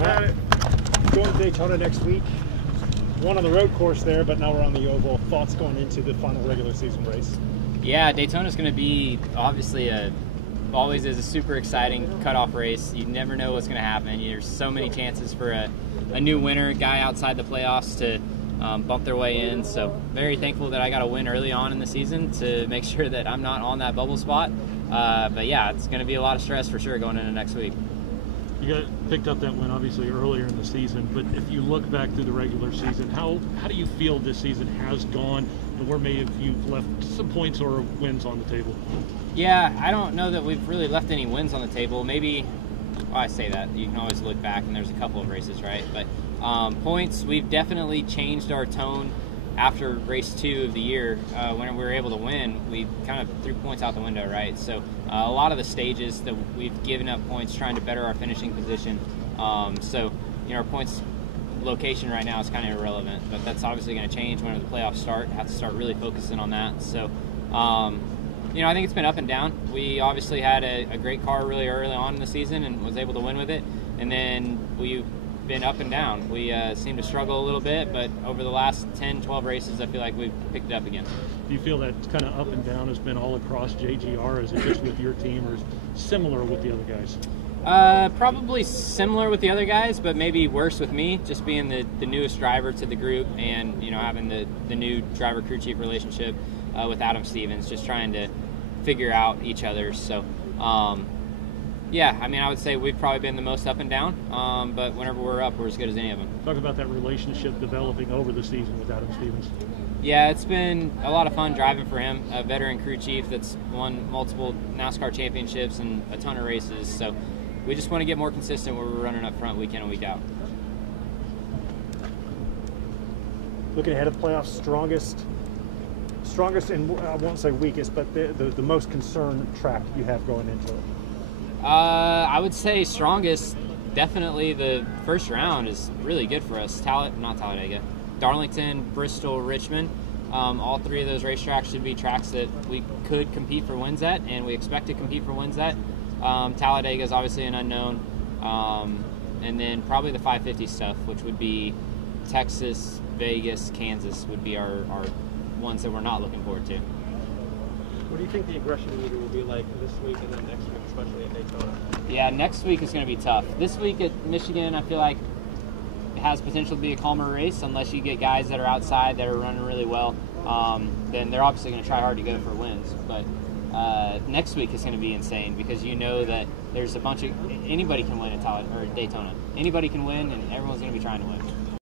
Going to Daytona next week. One on the road course there, but now we're on the oval. Thoughts going into the final regular season race? Yeah, Daytona's going to be obviously always is a super exciting cutoff race. You never know what's going to happen. There's so many chances for a new winner, guy outside the playoffs to bump their way in. So very thankful that I got a win early on in the season to make sure that I'm not on that bubble spot. But yeah, it's going to be a lot of stress for sure going into next week. You picked up that win obviously earlier in the season, but if you look back through the regular season, how do you feel this season has gone, and where may have you left some points or wins on the table? Yeah, I don't know that we've really left any wins on the table. Maybe, well, I say that, you can always look back and there's a couple of races, right? But points, we've definitely changed our tone after race 2 of the year. When we were able to win, we kind of threw points out the window, right? So a lot of the stages that we've given up points trying to better our finishing position. So, you know, our points location right now is kind of irrelevant, but that's obviously going to change whenever the playoffs start. Have to start really focusing on that. So, you know, I think it's been up and down. We obviously had a great car really early on in the season and was able to win with it, and then we've been up and down. We seem to struggle a little bit, but over the last 10, 12 races, I feel like we've picked it up again. Do you feel that kind of up and down has been all across JGR? Is it just with your team, or is it similar with the other guys? Probably similar with the other guys, but maybe worse with me, just being the newest driver to the group, and you know, having the new driver crew chief relationship with Adam Stevens, just trying to figure out each other. So yeah, I mean, I would say we've probably been the most up and down, but whenever we're up, we're as good as any of them. Talk about that relationship developing over the season with Adam Stevens. Yeah, it's been a lot of fun driving for him, a veteran crew chief that's won multiple NASCAR championships and a ton of races. So we just want to get more consistent where we're running up front week in and week out. Looking ahead at the playoffs, strongest and I won't say weakest, but the most concerned track you have going into it? I would say strongest, definitely the first round is really good for us. Not Talladega, Darlington, Bristol, Richmond. All 3 of those racetracks should be tracks that we could compete for wins at, and we expect to compete for wins at. Talladega is obviously an unknown, and then probably the 550 stuff, which would be Texas, Vegas, Kansas would be our ones that we're not looking forward to. What do you think the aggression meter will be like this week and then next week, especially at Daytona? Yeah, next week is going to be tough. This week at Michigan, I feel like it has potential to be a calmer race unless you get guys that are outside that are running really well. Then they're obviously going to try hard to go for wins. But next week is going to be insane because you know that there's a bunch of anybody can win at Daytona. Anybody can win, and everyone's going to be trying to win.